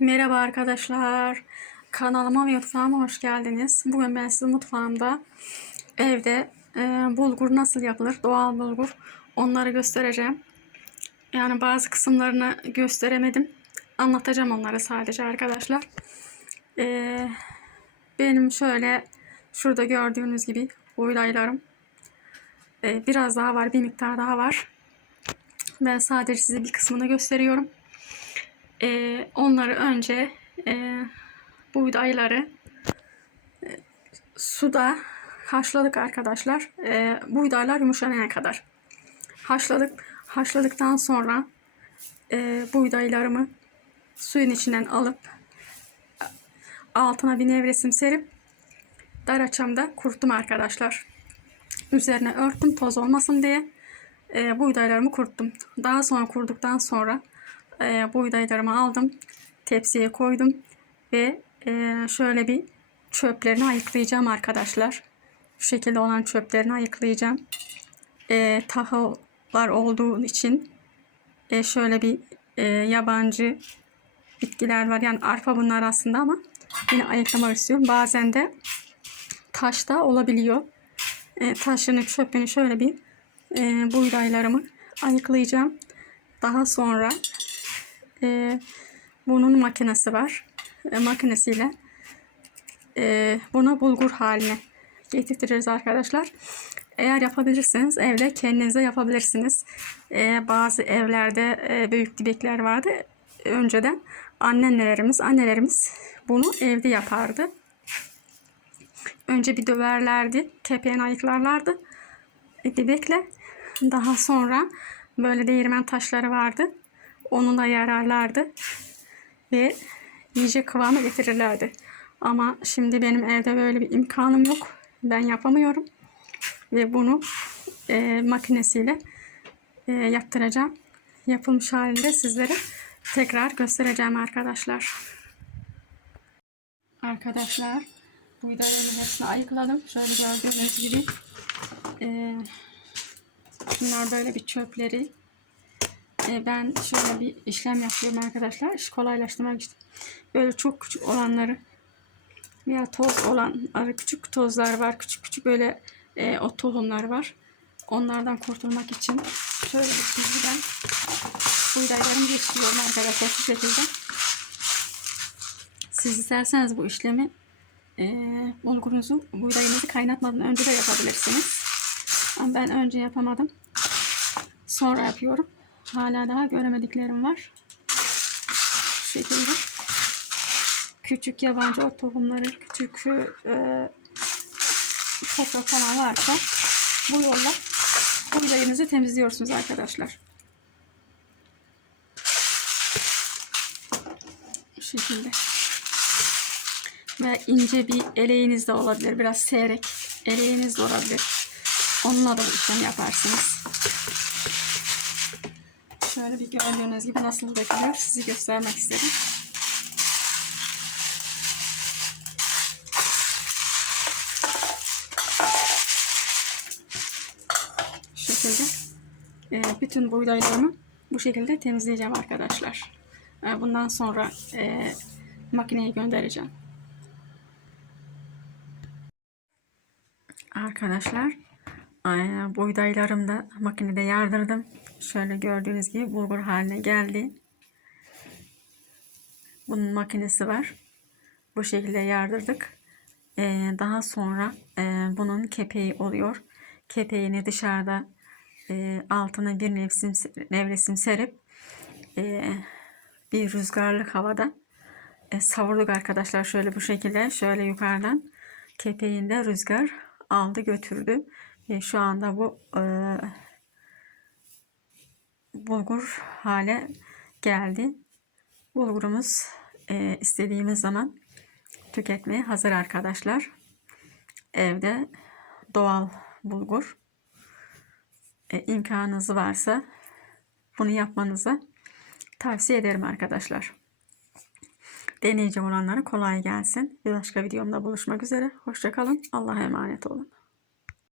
Merhaba arkadaşlar. Kanalıma ve mutfağıma hoş geldiniz. Bugün ben size mutfağımda evde e, bulgur nasıl yapılır, doğal bulgur onları göstereceğim. Yani bazı kısımlarını gösteremedim. Anlatacağım onları sadece arkadaşlar. E, benim şöyle şurada gördüğünüz gibi buğdaylarım e, biraz daha var, bir miktar daha var. Ben sadece size bir kısmını gösteriyorum. Ee, onları önce e, buğdayları e, suda haşladık arkadaşlar. E, buğdaylar yumuşanana kadar. Haşladık. Haşladıktan sonra e, buğdaylarımı suyun içinden alıp altına bir nevresim serip daraçamda kuruttum arkadaşlar. Üzerine örttüm toz olmasın diye e, buğdaylarımı kuruttum. Daha sonra kuruduktan sonra e, buğdaylarımı aldım. Tepsiye koydum. Ve e, şöyle bir çöplerini ayıklayacağım arkadaşlar. Şu şekilde olan çöplerini ayıklayacağım. E, tahıllar olduğu için e, şöyle bir yabancı bitkiler var. Yani arpa bunlar aslında ama yine ayıklamak istiyorum. Bazen de taş da olabiliyor. E, taşını çöpünü şöyle bir e, buğdaylarımı ayıklayacağım. Daha sonra e, bunun makinesi var. E, makinesiyle e, bunu bulgur haline getirtiriz arkadaşlar. Eğer yapabilirsiniz evde kendinize yapabilirsiniz. E, bazı evlerde e, büyük dibekler vardı. Önceden annelerimiz, annelerimiz bunu evde yapardı. Önce bir döverlerdi, tepeye ayıklarlardı e, dibekle. Daha sonra böyle değirmen taşları vardı. Onunla yararlardı ve iyice kıvamı getirirlerdi. Ama şimdi benim evde böyle bir imkanım yok. Ben yapamıyorum. Ve bunu e, makinesiyle e, yaptıracağım. Yapılmış halinde sizlere tekrar göstereceğim arkadaşlar. Arkadaşlar bu vidaların hepsini ayıkladım. Şöyle gördüğünüz gibi e, bunlar böyle bir çöpleri e, ben şöyle bir işlem yapıyorum arkadaşlar. Kolaylaştırmak için. Böyle çok küçük olanları veya toz olan küçük tozlar var. Küçük küçük böyle e, o tohumlar var. Onlardan kurtulmak için şöyle bir çizgiden buğdaylarımı geçiriyorum arkadaşlar şu şekilde. Siz isterseniz bu işlemi e, bulgurunuzu, buğdayınızı kaynatmadan önce de yapabilirsiniz. Ama ben önce yapamadım. Sonra yapıyorum. Hala daha göremediklerim var. Şu şekilde. Küçük yabancı ot tohumları, küçük e, toprak falan varsa bu yolla buğdayınızı temizliyorsunuz arkadaşlar. Bu şekilde. Ve ince bir eleğiniz de olabilir. Biraz seyrek eleğiniz de olabilir. Onunla da bu işlemi yaparsınız. Şöyle bir gördüğünüz gibi nasıl dökülüyor sizi göstermek istedim. Şu şekilde e, bütün buğdaylarımı bu şekilde temizleyeceğim arkadaşlar. E, bundan sonra e, makineye göndereceğim. Arkadaşlar buğdaylarımı da makinede yardırdım. Şöyle gördüğünüz gibi bulgur haline geldi. Bunun makinesi var. Bu şekilde yardırdık. Ee, daha sonra e, bunun kepeği oluyor. Kepeğini dışarıda e, altına bir nevresim, nevresim serip e, bir rüzgarlık havada e, savurduk arkadaşlar. Şöyle bu şekilde şöyle yukarıdan kepeğinde rüzgar aldı götürdü. Ve şu anda bu e, bulgur hale geldi. Bulgurumuz e, istediğimiz zaman tüketmeye hazır arkadaşlar. Evde doğal bulgur e, imkanınız varsa bunu yapmanızı tavsiye ederim arkadaşlar. Deneyecek olanlara kolay gelsin. Bir başka videomda buluşmak üzere. Hoşçakalın. Allah'a emanet olun.